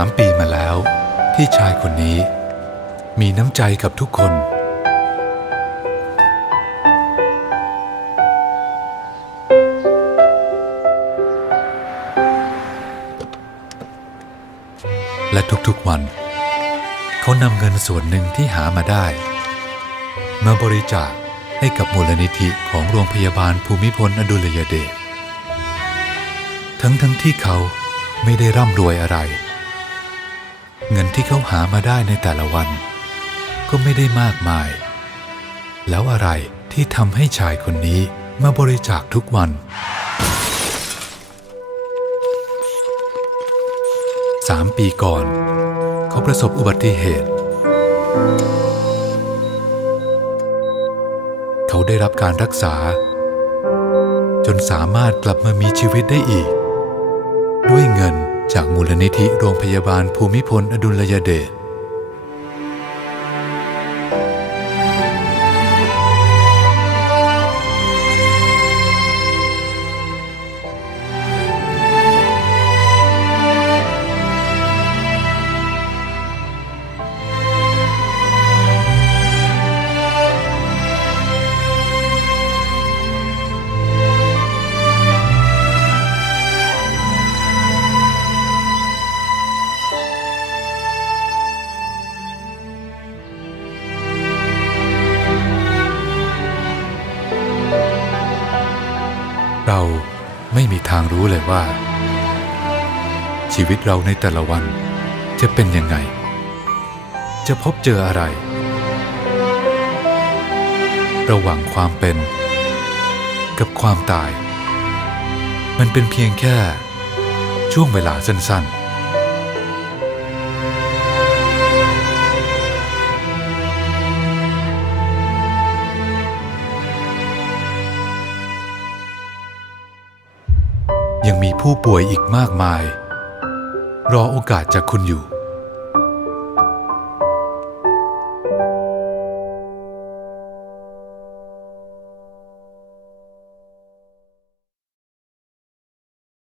ามปีมาแล้ว ที่ชายคนนี้ มีน้ำใจกับทุกคน และทุกๆวัน เขานำเงินส่วนหนึ่งที่หามาได้มาบริจาคให้กับมูลนิธิของโรงพยาบาลภูมิพลอดุลยเดชทั้งทั้งๆที่เขาไม่ได้ร่ำรวยอะไร เงินที่เขาหามาได้ในแต่ละวัน ก็ไม่ได้มากมาย แล้วอะไรที่ทำให้ชายคนนี้มาบริจาคทุกวัน สามปีก่อน เขาประสบอุบัติเหตุ เขาได้รับการรักษา จนสามารถกลับมามีชีวิตได้อีก ด้วยเงิน จากมูลนิธิโรงพยาบาลภูมิพลอดุลยเดช เราไม่มีทางรู้เลยว่า ชีวิตเราในแต่ละวันจะเป็นยังไง จะพบเจออะไร ระหว่างความเป็น กับความตาย มันเป็นเพียงแค่ช่วงเวลาสั้นๆ ยังมีผู้ป่วยอีกมากมาย รอโอกาสจากคุณอยู่